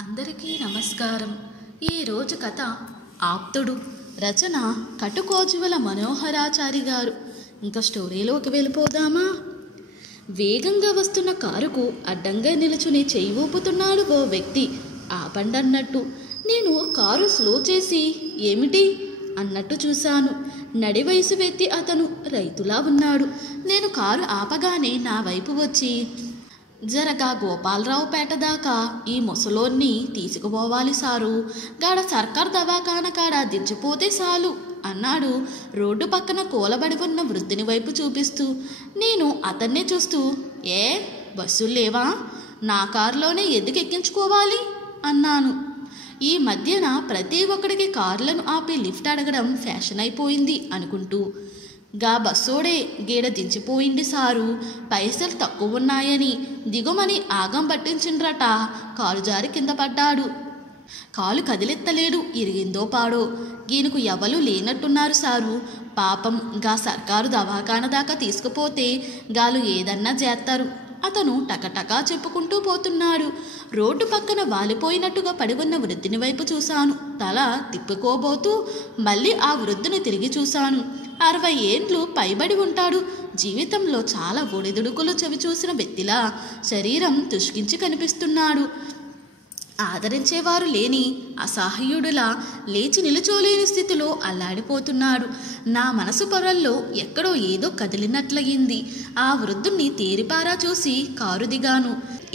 అందరికీ నమస్కారం. ఈరోజు కథ ఆప్తుడు. రచన కటుకోజువల మనోహరాచారి గారు. ఇంకా స్టోరీలోకి వెళ్ళిపోదామా? వేగంగా వస్తున్న కారుకు అడ్డంగా నిలుచుని చెయ్యి ఊపుతున్నాడు ఓ వ్యక్తి. ఆపండన్నట్టు నేను కారు స్లో చేసి ఏమిటి అన్నట్టు చూశాను. నడి వయసు వ్యక్తి. అతను రైతులా ఉన్నాడు. నేను కారు ఆపగానే నా వైపు వచ్చి, జరగా గోపాలరావుపేట దాకా ఈ ముసలోన్ని తీసుకుపోవాలి సారు, గాడ సర్కార్ దవాఖాన కాడ దించిపోతే చాలు అన్నాడు రోడ్డు పక్కన కూలబడి ఉన్న వృద్ధుని వైపు చూపిస్తూ. నేను అతన్నే చూస్తూ, ఏ బస్సులు లేవా? నా కారులోనే ఎందుకు ఎక్కించుకోవాలి అన్నాను. ఈ మధ్యన ప్రతి ఒక్కడికి కార్లను ఆపి లిఫ్ట్ అడగడం ఫ్యాషన్ అయిపోయింది అనుకుంటూ, గా బస్సోడే గీడ దించిపోయింది సారు, పైసలు తక్కువ ఉన్నాయని దిగుమని ఆగం పట్టించిండ్రట. కాలు జారి కింద పడ్డాడు. కాలు కదిలెత్తలేడు. ఇరిగిందో పాడో. గీనుకు ఎవరు లేనట్టున్నారు సారు. పాపం గా సర్కారు దవాఖాన దాకా తీసుకుపోతే గాలు ఏదన్నా చేస్తారు. అతను టకటకా చెప్పుకుంటూ పోతున్నాడు. రోడ్డు పక్కన వాలిపోయినట్టుగా పడి ఉన్న వృద్ధుని వైపు చూశాను. తల తిప్పుకోబోతూ మళ్ళీ ఆ వృద్ధుని తిరిగి చూశాను. 60 ఏండ్లు పైబడి ఉంటాడు. జీవితంలో చాలా ఒడిదుడుకులు చవి చూసిన వ్యక్తిలా శరీరం తుష్కించి కనిపిస్తున్నాడు. ఆదరించేవారు లేని అసహాయుడులా లేచి నిలుచోలేని స్థితిలో అల్లాడిపోతున్నాడు. నా మనసు పొరల్లో ఎక్కడో ఏదో కదిలినట్లయింది. ఆ వృద్ధుణ్ణి తేరిపారా చూసి కారు దిగాను.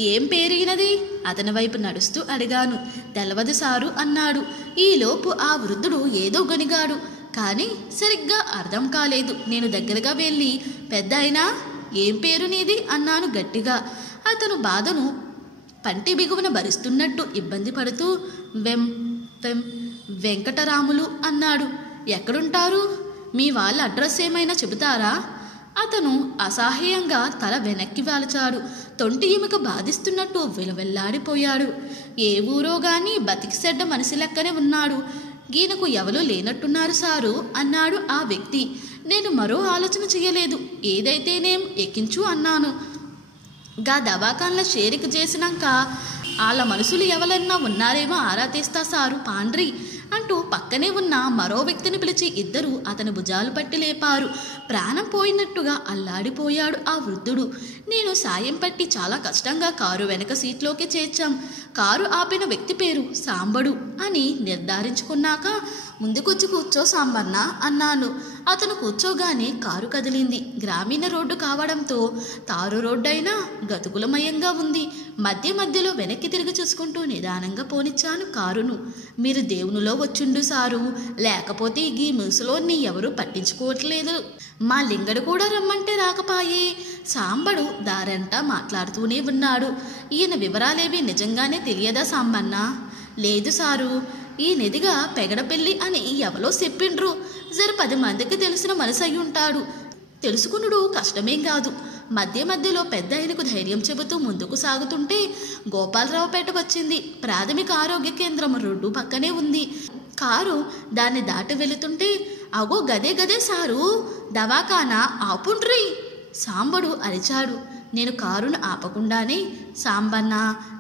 ఏం పేరైనది? అతని వైపు నడుస్తూ అడిగాను. తెలవదు సారు అన్నాడు. ఈలోపు ఆ వృద్ధుడు ఏదో గొనిగాడు. కానీ సరిగ్గా అర్థం కాలేదు. నేను దగ్గరగా వెళ్ళి, పెద్దాయనా ఏం పేరు నీది అన్నాను గట్టిగా. అతను బాధను పంటి బిగువన భరిస్తున్నట్టు ఇబ్బంది పడుతూ, వెంకటరాములు అన్నాడు. ఎక్కడుంటారు? మీ వాళ్ళ అడ్రస్ ఏమైనా చెబుతారా? అతను అసహాయంగా తల వెనక్కి వాల్చాడు. తొంటి ఎముక బాధిస్తున్నట్టు విలవెల్లాడిపోయాడు. ఏ ఊరో గాని బతికిసెడ్డ మనిషి లెక్కనే ఉన్నాడు. గీనకు ఎవరూ లేనట్టున్నారు సారు అన్నాడు ఆ వ్యక్తి. నేను మరో ఆలోచన చెయ్యలేదు. ఏదైతేనేం ఎక్కించు అన్నాను. గా దవాఖాన్ల షేరిక చేసినాక వాళ్ళ మనుషులు ఎవరన్నా ఉన్నారేమో ఆరా తీస్తా సారు పాండ్రి అంటూ పక్కనే ఉన్న మరో వ్యక్తిని పిలిచి ఇద్దరు అతని భుజాలు పట్టి లేపారు. ప్రాణం పోయినట్టుగా అల్లాడిపోయాడు ఆ వృద్ధుడు. నేను సాయం పట్టి చాలా కష్టంగా కారు వెనక సీట్లోకి చేర్చాం. కారు ఆపిన వ్యక్తి పేరు సాంబడు అని నిర్ధారించుకున్నాక, ముందుకొచ్చి కూర్చో సాంబన్న అన్నాను. అతను కూర్చోగానే కారు కదిలింది. గ్రామీణ రోడ్డు కావడంతో తారు రోడ్డైనా గతుకులమయంగా ఉంది. మధ్య మధ్యలో వెనక్కి తిరిగి చూసుకుంటూ నిదానంగా పోనిచ్చాను కారును. మీరు దేవునిలో వచ్చుండు సారు, లేకపోతే ఈ ముసలోన్ని ఎవరూ పట్టించుకోవట్లేదు. మా లింగడు కూడా రమ్మంటే రాకపాయే. సాంబడు దారంటా మాట్లాడుతూనే ఉన్నాడు. ఈయన వివరాలేవి నిజంగానే తెలియదా సాంబన్న? లేదు సారు, ఈ నిధిగా పెగడపెల్లి అని ఎవరో చెప్పిండ్రు. జర 10 మందికి తెలిసిన మనసు అయి ఉంటాడు. తెలుసుకునుడు కష్టమేం కాదు. మధ్య మధ్యలో పెద్ద ఆయనకు ధైర్యం చెబుతూ ముందుకు సాగుతుంటే గోపాలరావుపేట వచ్చింది. ప్రాథమిక ఆరోగ్య కేంద్రం రోడ్డు పక్కనే ఉంది. కారు దాన్ని దాటి వెళుతుంటే, అగో గదే సారు, దవాఖానా ఆపుండ్రి సాంబడు అరిచాడు. నేను కారును ఆపకుండానే, సాంబన్న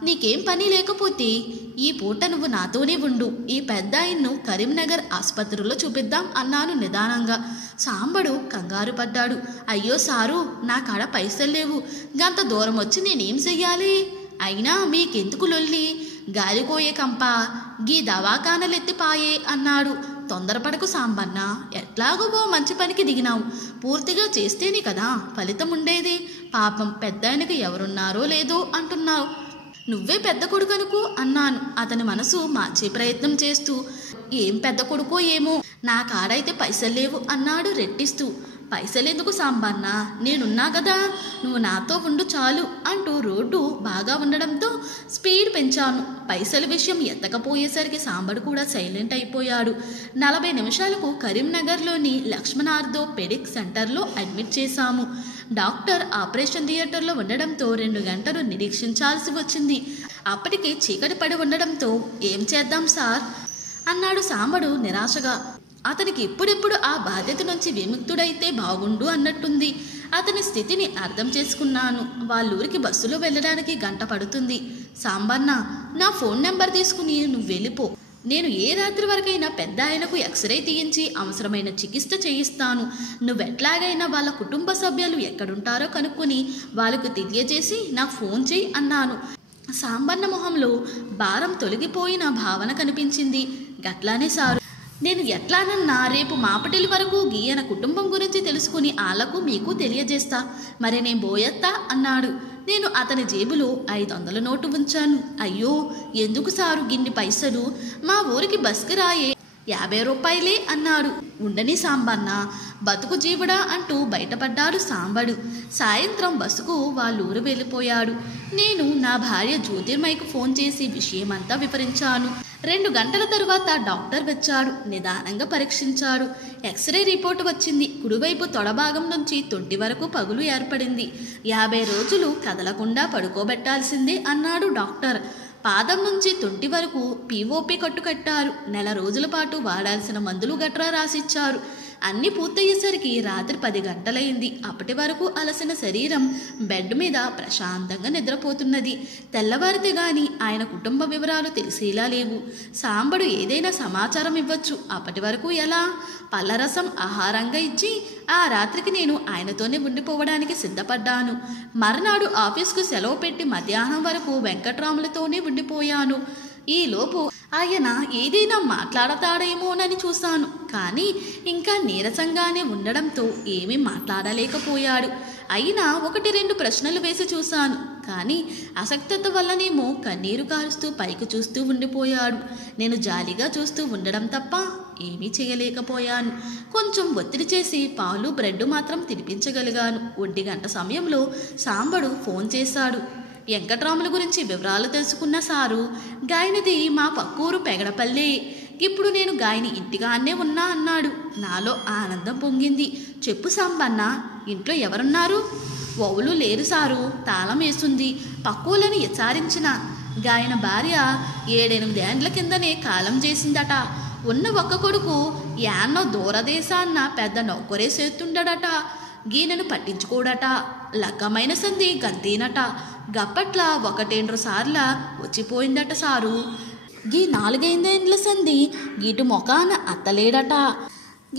నీకేం పని లేకపోతే ఈ పూట నువ్వు నాతోనే ఉండు. ఈ పెద్ద ఆయన్ను కరీంనగర్ ఆసుపత్రిలో చూపిద్దాం అన్నాను నిదానంగా. సాంబడు కంగారు పడ్డాడు. అయ్యో సారు, నా కాడ పైసలు లేవు. గంత దూరం వచ్చి నేనేం చెయ్యాలి? అయినా మీకెందుకు లొల్లి? గాలికోయే కంప, గీ దవాఖానలెత్తిపాయే అన్నాడు. తొందరపడకు సాంబన్న, ఎట్లాగో ఓ మంచి పనికి దిగినావు. పూర్తిగా చేస్తేనే కదా ఫలితం ఉండేది. పాపం పెద్దాయనకి ఎవరున్నారో లేదో అంటున్నావు. నువ్వే పెద్ద కొడుకు అనుకో అన్నాను అతని మనసు మార్చే ప్రయత్నం చేస్తూ. ఏం పెద్ద కొడుకో ఏమో, నా కాడైతే పైసలు లేవు అన్నాడు రెట్టిస్తూ. పైసలెందుకు సాంబన్న, నేనున్నా కదా, నువ్వు నాతో ఉండు చాలు అంటూ రోడ్డు బాగా ఉండడంతో స్పీడ్ పెంచాను. పైసల విషయం ఎత్తకపోయేసరికి సాంబడు కూడా సైలెంట్ అయిపోయాడు. 40 నిమిషాలకు కరీంనగర్లోని లక్ష్మణార్దో పెడిక్ సెంటర్లో అడ్మిట్ చేశాము. డాక్టర్ ఆపరేషన్ థియేటర్లో ఉండడంతో 2 గంటలు నిరీక్షించాల్సి వచ్చింది. అప్పటికి చీకటి పడి ఉండడంతో ఏం చేద్దాం సార్ అన్నాడు సాంబడు నిరాశగా. అతనికి ఇప్పుడిప్పుడు ఆ బాధ్యత నుంచి విముక్తుడైతే బాగుండు అన్నట్టుంది. అతని స్థితిని అర్థం చేసుకున్నాను. వాళ్ళూరికి బస్సులో వెళ్ళడానికి గంట పడుతుంది. సాంబన్న నా ఫోన్ నెంబర్ తీసుకుని నువ్వు వెళ్ళిపో. నేను ఏ రాత్రి వరకైనా పెద్ద ఆయనకు ఎక్స్రే తీయించి అవసరమైన చికిత్స చేయిస్తాను. నువ్వెట్లాగైనా వాళ్ళ కుటుంబ సభ్యులు ఎక్కడుంటారో కనుక్కొని వాళ్ళకు తెలియజేసి నాకు ఫోన్ చేయి అన్నాను. సాంబన్న మొహంలో భారం తొలగిపోయిన భావన కనిపించింది. గట్లానే సారు, నేను ఎట్లానన్నా రేపు మాపటిలి వరకు గీయన కుటుంబం గురించి తెలుసుకుని ఆళ్లకు మీకు తెలియజేస్తా. మరి నేను బోయత్తా అన్నాడు. నేను అతని జేబులో 500 నోటు ఉంచాను. అయ్యో ఎందుకు సారు గిన్ని పైసలు? మా ఊరికి బస్కి రాయే 50 రూపాయలే అన్నాడు. ఉండని సాంబన్న, బతుకు జీవుడా అంటూ బయటపడ్డాడు సాంబడు. సాయంత్రం బస్సుకు వాళ్ళూరు వెళ్ళిపోయాడు. నేను నా భార్య జ్యోతిర్మయికి ఫోన్ చేసి విషయమంతా వివరించాను. 2 గంటల తరువాత డాక్టర్ వచ్చాడు. నిదానంగా పరీక్షించాడు. ఎక్స్రే రిపోర్టు వచ్చింది. కుడివైపు తొడభాగం నుంచి తొంటి వరకు పగులు ఏర్పడింది. 50 రోజులు కదలకుండా పడుకోబెట్టాల్సిందే అన్నాడు డాక్టర్. పాదం నుంచి తొంటి వరకు పీఓపీ కట్టు కట్టారు. 1 రోజుల పాటు వాడాల్సిన మందులు గట్రా రాసిచ్చారు. అన్నీ పూర్తయ్యేసరికి రాత్రి 10 గంటలైంది. అప్పటి వరకు అలసిన శరీరం బెడ్ మీద ప్రశాంతంగా నిద్రపోతున్నది. తెల్లవారితే గాని ఆయన కుటుంబ వివరాలు తెలిసేలా లేవు. సాంబడు ఏదైనా సమాచారం ఇవ్వచ్చు. అప్పటి వరకు ఎలా? పళ్ళరసం ఆహారంగా ఇచ్చి ఆ రాత్రికి నేను ఆయనతోనే ఉండిపోవడానికి సిద్ధపడ్డాను. మర్నాడు ఆఫీస్కు సెలవు పెట్టి మధ్యాహ్నం వరకు వెంకట్రాములతోనే ఉండిపోయాను. ఈలోపు ఆయన ఏదైనా మాట్లాడతాడేమోనని చూశాను. కానీ ఇంకా నీరసంగానే ఉండడంతో ఏమీ మాట్లాడలేకపోయాడు. అయినా 1-2 ప్రశ్నలు వేసి చూశాను. కానీ అసక్తత వల్లనేమో కన్నీరు కారుస్తూ పైకి చూస్తూ ఉండిపోయాడు. నేను జాలిగా చూస్తూ ఉండడం తప్ప ఏమీ చేయలేకపోయాను. కొంచెం ఒత్తిడి చేసి పాలు బ్రెడ్ మాత్రం తినిపించగలిగాను. 1 గంట సమయంలో సాంబడు ఫోన్ చేశాడు. వెంకట్రాముల గురించి వివరాలు తెలుసుకున్న సారు, గాయనది మా పక్కూరు పెగడపల్లె. ఇప్పుడు నేను గాయని ఇంటిగానే ఉన్నా అన్నాడు. నాలో ఆనందం పొంగింది. చెప్పు సాంబన్న, ఇంట్లో ఎవరున్నారు? ఓవులు లేరు సారు, తాళం వేస్తుంది. పక్కూలని విచారించిన గాయన భార్య 7-8 ఏండ్ల కిందనే కాలం చేసిందట. ఉన్న ఒక్క కొడుకు యాన్నో దూరదేశాన్న పెద్ద నౌకరే చేస్తుండడట. గీనను పట్టించుకోడట. లగ్గమైన సంధి గంతేనట. గప్పట్ల 1-2 సార్ల వచ్చిపోయిందట సారు. గీ 4-5 ఏండ్ల సంధి గీటు మొఖాన అత్తలేడట.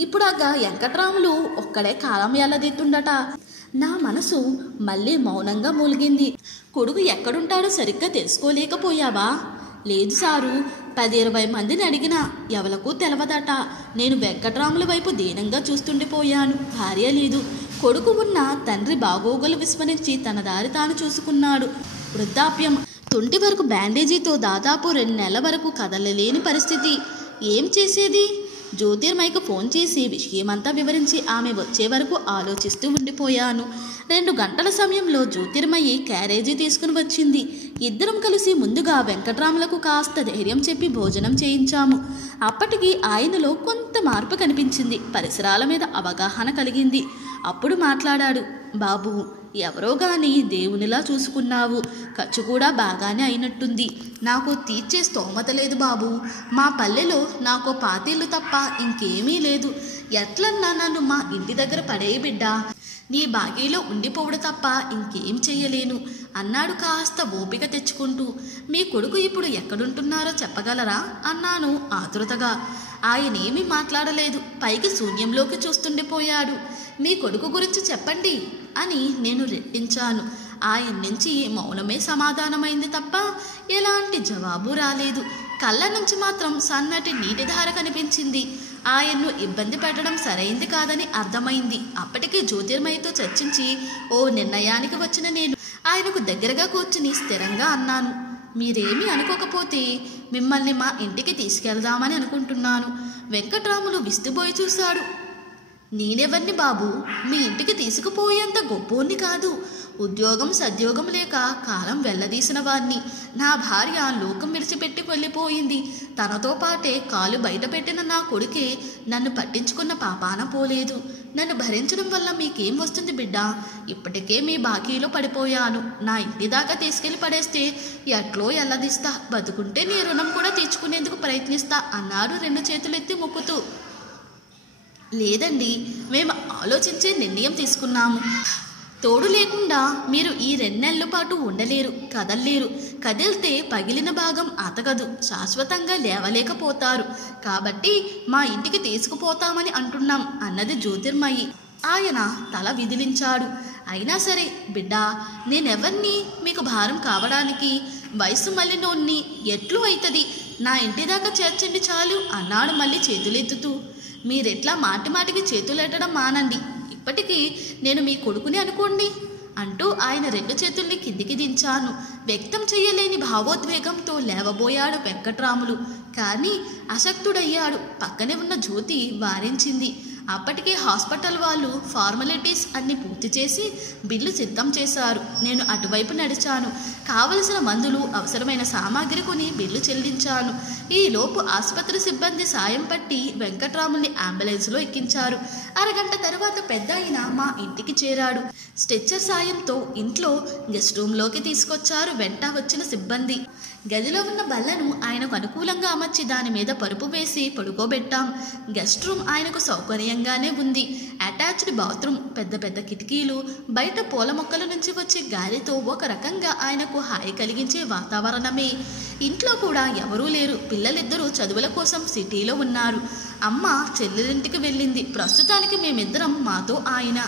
ఇప్పుడాగా వెంకట్రాములు ఒక్కడే కాలం ఎల్లదిత్తుండట. నా మనసు మళ్ళీ మౌనంగా మూలిగింది. కొడుకు ఎక్కడుంటాడో సరిగ్గా తెలుసుకోలేకపోయావా? లేదు సారు, 10-20 మందిని అడిగినా ఎవలకు తెలవదట. నేను వెంకట్రాముల వైపు దీనంగా చూస్తుండిపోయాను. భార్య లేదు. కొడుకు ఉన్న తండ్రి బాగోగులు విస్మరించి తన దారి తాను చూసుకున్నాడు. వృద్ధాప్యం. తొంటి వరకు బ్యాండేజీతో దాదాపు 2 నెలల వరకు కదలలేని పరిస్థితి. ఏం చేసేది? జ్యోతిర్మయికి ఫోన్ చేసి విషయమంతా వివరించి ఆమె వచ్చే వరకు ఆలోచిస్తూ ఉండిపోయాను. 2 గంటల సమయంలో జ్యోతిర్మయి క్యారేజీ తీసుకుని వచ్చింది. ఇద్దరం కలిసి ముందుగా వెంకట్రాములకు కాస్త ధైర్యం చెప్పి భోజనం చేయించాము. అప్పటికి ఆయనలో కొంత మార్పు కనిపించింది. పరిసరాల మీద అవగాహన కలిగింది. అప్పుడు మాట్లాడాడు. బాబు, ఎవరో గాని దేవునిలా చూసుకున్నావు. ఖర్చు కూడా బాగానే అయినట్టుంది. నాకు తీర్చే స్తోమత లేదు బాబు. మా పల్లెలో నాకు పాతిళ్ళు తప్ప ఇంకేమీ లేదు. ఎట్లన్నా నన్ను మా ఇంటి దగ్గర పడే బిడ్డా. నీ బాగీలో ఉండిపోవడం తప్ప ఇంకేం చెయ్యలేను అన్నాడు కాస్త ఓపిక తెచ్చుకుంటూ. మీ కొడుకు ఇప్పుడు ఎక్కడుంటున్నారో చెప్పగలరా అన్నాను ఆతృతగా. ఆయనేమీ మాట్లాడలేదు. పైకి శూన్యంలోకి చూస్తుండిపోయాడు. మీ కొడుకు గురించి చెప్పండి అని నేను రెట్టించాను. ఆయన నుంచి మౌనమే సమాధానమైంది తప్ప ఎలాంటి జవాబు రాలేదు. కళ్ళ నుంచి మాత్రం సన్నటి నీటిధార కనిపించింది. ఆయన్ను ఇబ్బంది పెట్టడం సరైంది కాదని అర్థమైంది. అప్పటికే జ్యోతిర్మయితో చర్చించి ఓ నిర్ణయానికి వచ్చిన నేను ఆయనకు దగ్గరగా కూర్చుని స్థిరంగా అన్నాను. మీరేమీ అనుకోకపోతే మిమ్మల్ని మా ఇంటికి తీసుకెళ్దామని అనుకుంటున్నాను. వెంకట్రాములు విస్తుపోయి చూశాడు. నేనెవరిని బాబు? మీ ఇంటికి తీసుకుపోయేంత గొప్పోన్ని కాదు. ఉద్యోగం సద్యోగం లేక కాలం వెళ్ళదీసిన వారిని. నా భార్య లోకం విడిచిపెట్టి వెళ్ళిపోయింది. తనతో పాటే కాలు బయట పెట్టిన నా కొడుకే నన్ను పట్టించుకున్న పాపాన పోలేదు. నన్ను భరించడం వల్ల మీకేం వస్తుంది బిడ్డా? ఇప్పటికే మీ బాకీలో పడిపోయాను. నా ఇంటి దాకా తీసుకెళ్లి పడేస్తే ఎట్లో ఎల్లదీస్తా. బతుకుంటే నీ రుణం కూడా తీర్చుకునేందుకు ప్రయత్నిస్తా అన్నారు 2 చేతులెత్తి మొక్కుతూ. లేదండి, మేము ఆలోచించే నిర్ణయం తీసుకున్నాము. తోడు లేకుండా మీరు ఈ 2 నెలల పాటు ఉండలేరు, కదల్లేరు. కదిలితే పగిలిన భాగం అతకదు, శాశ్వతంగా లేవలేకపోతారు. కాబట్టి మా ఇంటికి తీసుకుపోతామని అంటున్నాం అన్నది జ్యోతిర్మయి. ఆయన తల విదిలించాడు. అయినా సరే బిడ్డా, నేనెవర్ని మీకు భారం కావడానికి? వయసు మళ్ళినోన్ని ఎట్లు అవుతుంది? నా ఇంటి దాకా చేర్చండి చాలు అన్నాడు మళ్ళీ చేతులెత్తుతూ. మీరెట్లా మాటిమాటికి చేతులెట్టడం మానండి. ఇప్పటికీ నేను మీ కొడుకుని అనుకోండి అంటూ ఆయన 2 చేతుల్ని కిందికి దించాను. వ్యక్తం చెయ్యలేని భావోద్వేగంతో లేవబోయాడు వెంకట్రాములు. కానీ అశక్తుడయ్యాడు. పక్కనే ఉన్న జ్యోతి వారించింది. అప్పటికే హాస్పిటల్ వాళ్ళు ఫార్మాలిటీస్ అన్ని పూర్తి చేసి బిల్లు సిద్ధం చేశారు. నేను అటువైపు నడిచాను. కావలసిన మందులు, అవసరమైన సామాగ్రి కొని బిల్లు చెల్లించాను. ఈలోపు ఆసుపత్రి సిబ్బంది సాయం పట్టి వెంకట్రాముల్ని అంబులెన్స్లో ఎక్కించారు. అరగంట తర్వాత పెద్దాయన మా ఇంటికి చేరాడు. స్ట్రెచ్చర్ సాయంతో ఇంట్లో గెస్ట్ రూమ్లోకి తీసుకొచ్చారు వెంట వచ్చిన సిబ్బంది. గదిలో ఉన్న బల్లను ఆయనకు అనుకూలంగా అమర్చి దాని మీద పరుపు వేసి పడుకోబెట్టాం. గెస్ట్ రూమ్ ఆయనకు సౌకర్యంగానే ఉంది. అటాచ్డ్ బాత్రూమ్, పెద్ద పెద్ద కిటికీలు, బయట పూల మొక్కల నుంచి వచ్చే గాలితో ఒక రకంగా ఆయనకు హాయి కలిగించే వాతావరణమే. ఇంట్లో కూడా ఎవరూ లేరు. పిల్లలిద్దరూ చదువుల కోసం సిటీలో ఉన్నారు. అమ్మ చెల్లెలింటికి వెళ్ళింది. ప్రస్తుతానికి మేమిద్దరం, మాతో ఆయన.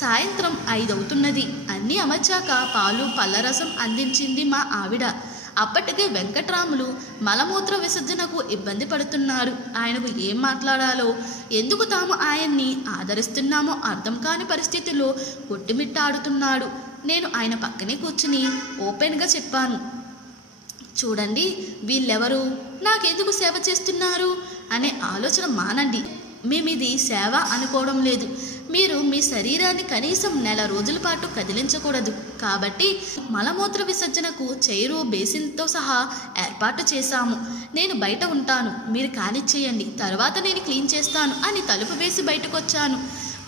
సాయంత్రం 5 అవుతున్నది. అన్నీ అమర్చాక పాలు, పళ్ళరసం అందించింది మా ఆవిడ. అప్పటికే వెంకట్రాములు మలమూత్ర విసర్జనకు ఇబ్బంది పడుతున్నారు. ఆయనకు ఏం మాట్లాడాలో, ఎందుకు తాము ఆయన్ని ఆదరిస్తున్నామో అర్థం కాని పరిస్థితిలో కొట్టుమిట్టాడుతున్నాడు. నేను ఆయన పక్కనే కూర్చుని ఓపెన్గా చెప్పాను. చూడండి, వీళ్ళెవరు, నాకెందుకు సేవ చేస్తున్నారు అనే ఆలోచన మానండి. మేమిది సేవ అనుకోవడం లేదు. మీరు మీ శరీరాన్ని కనీసం 1 నెల రోజుల పాటు కదిలించకూడదు. కాబట్టి మలమూత్ర విసర్జనకు చైరు, బేసిన్తో సహా ఏర్పాటు చేశాము. నేను బయట ఉంటాను, మీరు కానిచ్చేయండి, తర్వాత నేను క్లీన్ చేస్తాను అని తలుపు వేసి బయటకొచ్చాను.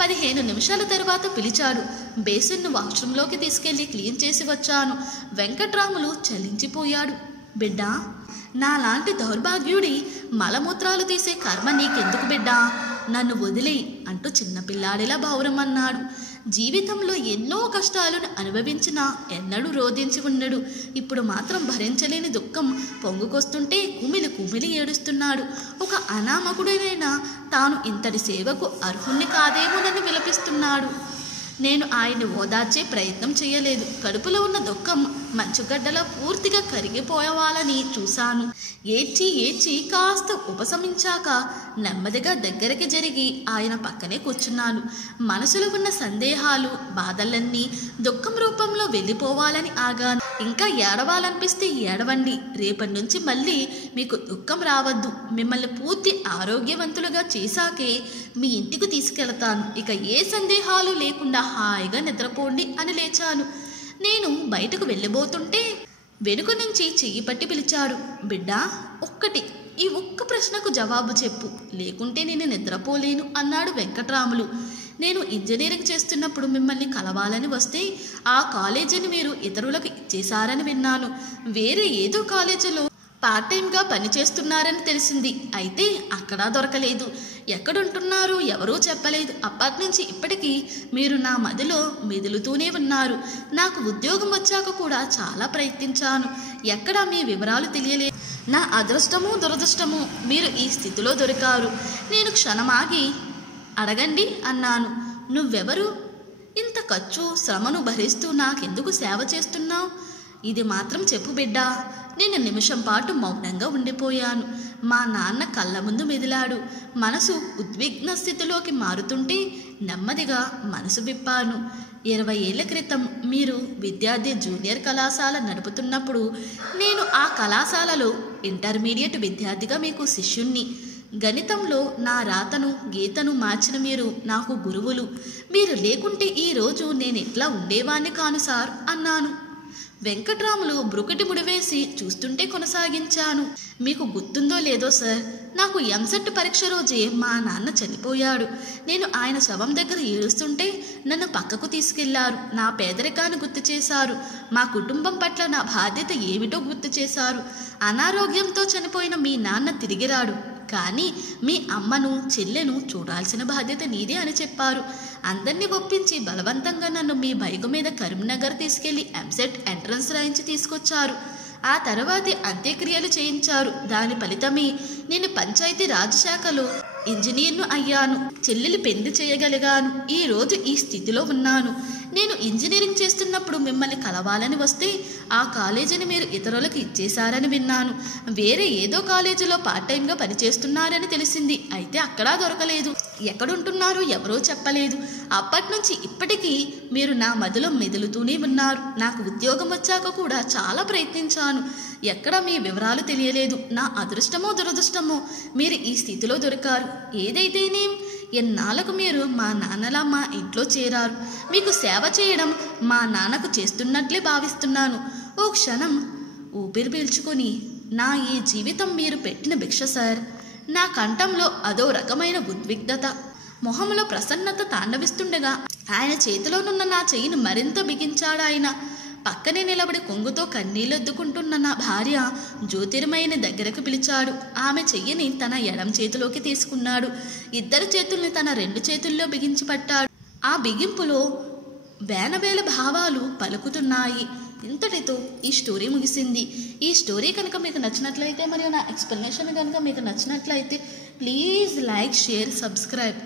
15 నిమిషాల తర్వాత పిలిచాడు. బేసిన్ను వాష్రూంలోకి తీసుకెళ్లి క్లీన్ చేసి వచ్చాను. వెంకట్రాములు చలించిపోయాడు. బిడ్డా, నాలాంటి దౌర్భాగ్యుడి మలమూత్రాలు తీసే కర్మ నీకెందుకు బిడ్డా? నన్ను వదిలేయి అంటూ చిన్నపిల్లాడిలా భావురమన్నాడు. జీవితంలో ఎన్నో కష్టాలను అనుభవించినా ఎన్నడూ రోధించి ఉండడు. ఇప్పుడు మాత్రం భరించలేని దుఃఖం పొంగుకొస్తుంటే కుమిలి కుమిలి ఏడుస్తున్నాడు. ఒక అనామకుడైనా తాను ఇంతటి సేవకు అర్హుణ్ణి కాదేమోనని విలపిస్తున్నాడు. నేను ఆయన్ని ఓదార్చే ప్రయత్నం చేయలేదు. కడుపులో ఉన్న దుఃఖం మంచుగడ్డలా పూర్తిగా కరిగిపోవాలని చూశాను. ఏడ్చి ఏడ్చి కాస్త ఉపశమించాక నెమ్మదిగా దగ్గరికి జరిగి ఆయన పక్కనే కూర్చున్నాను. మనసులో ఉన్న సందేహాలు, బాధలన్నీ దుఃఖం రూపంలో వెళ్ళిపోవాలని ఆగాను. ఇంకా ఏడవాలనిపిస్తే ఏడవండి. రేపటి నుంచి మళ్ళీ మీకు దుఃఖం రావద్దు. మిమ్మల్ని పూర్తి ఆరోగ్యవంతులుగా చేశాకే మీ ఇంటికి తీసుకెళ్తాను. ఇక ఏ సందేహాలు లేకుండా హాయిగా నిద్రపోండి అని లేచాను. నేను బయటకు వెళ్ళబోతుంటే వెనుక నుంచి చెయ్యి పట్టి పిలిచాడు. బిడ్డా, ఈ ఒక్క ప్రశ్నకు జవాబు చెప్పు, లేకుంటే నేను నిద్రపోలేను అన్నాడు వెంకట్రాములు. నేను ఇంజనీరింగ్ చేస్తున్నప్పుడు మిమ్మల్ని కలవాలని వస్తే ఆ కాలేజీని మీరు ఇతరులకు ఇచ్చేశారని విన్నాను. వేరే ఏదో కాలేజీలో పార్ట్ టైంగా పనిచేస్తున్నారని తెలిసింది. అయితే అక్కడా దొరకలేదు. ఎక్కడుంటున్నారు ఎవరూ చెప్పలేదు. అప్పటి నుంచి ఇప్పటికీ మీరు నా మదిలో మెదులుతూనే ఉన్నారు. నాకు ఉద్యోగం వచ్చాక కూడా చాలా ప్రయత్నించాను. ఎక్కడా మీ వివరాలు తెలియలేదు. నా అదృష్టమో దురదృష్టమో మీరు ఈ స్థితిలో దొరికారు. నేను క్షణమాగి అడగండి అన్నాను. నువ్వెవరు? ఇంత ఖర్చు శ్రమను భరిస్తూ నాకెందుకు సేవ చేస్తున్నావు? ఇది మాత్రం చెప్పు బిడ్డా. నేను నిమిషం పాటు మౌనంగా ఉండిపోయాను. మా నాన్న కళ్ళ ముందు మెదిలాడు. మనసు ఉద్విగ్న స్థితిలోకి మారుతుంటే నెమ్మదిగా మనసు విప్పాను. 20 ఏళ్ల క్రితం మీరు విద్యార్థి జూనియర్ కళాశాల నడుపుతున్నప్పుడు నేను ఆ కళాశాలలో ఇంటర్మీడియట్ విద్యార్థిగా మీకు శిష్యుణ్ణి. గణితంలో నా రాతను గీతను మార్చిన మీరు నాకు గురువులు. మీరు లేకుంటే ఈరోజు నేను ఎట్లా ఉండేవాణ్ణి కాను సార్ అన్నాను. వెంకట్రాములు బ్రుకటి ముడివేసి చూస్తుంటే కొనసాగించాను. మీకు గుర్తుందో లేదో సార్, నాకు ఎంసెట్ పరీక్ష రోజే మా నాన్న చనిపోయాడు. నేను ఆయన శవం దగ్గర ఏడుస్తుంటే నన్ను పక్కకు తీసుకెళ్లారు. నా పేదరికాన్ని గుర్తు చేశారు. మా కుటుంబం పట్ల నా బాధ్యత ఏమిటో గుర్తు చేశారు. అనారోగ్యంతో చనిపోయిన మీ నాన్న తిరిగిరాడు. కానీ మీ అమ్మను చెల్లెను చూడాల్సిన బాధ్యత నీదే అని చెప్పారు. అందరినీ ఒప్పించి బలవంతంగా నన్ను మీ బైకు మీద కరీంనగర్ తీసుకెళ్లి ఎంసెట్ ఎంట్రన్స్ రాయించి తీసుకొచ్చారు. ఆ తర్వాతే అంత్యక్రియలు చేయించారు. దాని ఫలితమే నేను పంచాయతీ రాజ్ శాఖలో ఇంజనీర్ను అయ్యాను. చెల్లెలి పెళ్లి చేయగలిగాను. ఈ రోజు ఈ స్థితిలో ఉన్నాను. నేను ఇంజనీరింగ్ చేస్తున్నప్పుడు మిమ్మల్ని కలవాలని వస్తే ఆ కాలేజీని మీరు ఇతరులకు ఇచ్చేశారని విన్నాను. వేరే ఏదో కాలేజీలో పార్ట్ టైంగా పనిచేస్తున్నారని తెలిసింది. అయితే అక్కడా దొరకలేదు. ఎక్కడుంటున్నారో ఎవరో చెప్పలేదు. అప్పటి నుంచి ఇప్పటికీ మీరు నా మదిలో మెదులుతూనే ఉన్నారు. నాకు ఉద్యోగం వచ్చాక కూడా చాలా ప్రయత్నించాను. ఎక్కడ మీ వివరాలు తెలియలేదు. నా అదృష్టమో దురదృష్టమో మీరు ఈ స్థితిలో దొరికారు. ఏదైతేనేం ఎన్నాళ్ళకు మీరు మా నాన్నలా మా ఇంట్లో చేరారు. మీకు సేవ చేయడం మా నాన్నకు చేస్తున్నట్లే భావిస్తున్నాను. ఓ క్షణం ఊపిరి పీల్చుకొని, నా ఈ జీవితం మీరు పెట్టిన భిక్ష సార్. నా కంఠంలో అదో రకమైన ఉద్విగ్నత, మొహంలో ప్రసన్నత తాండవిస్తుండగా ఆయన చేతిలోనున్న నా చెయ్యిని మరింత బిగించాడాయన. పక్కనే నిలబడి కొంగుతో కన్నీళ్ళొద్దుకుంటున్న నా భార్య జ్యోతిర్మయిని దగ్గరకు పిలిచాడు. ఆమె చెయ్యిని తన ఎడం చేతిలోకి తీసుకున్నాడు. ఇద్దరు చేతుల్ని తన 2 చేతుల్లో బిగించి పట్టాడు. ఆ బిగింపులో వేనవేల భావాలు పలుకుతున్నాయి. ఇంతటితో ఈ స్టోరీ ముగిసింది. ఈ స్టోరీ కనుక మీకు నచ్చినట్లయితే మరియు నా ఎక్స్ప్లెనేషన్ కనుక మీకు నచ్చినట్లయితే ప్లీజ్ లైక్, షేర్, సబ్స్క్రైబ్.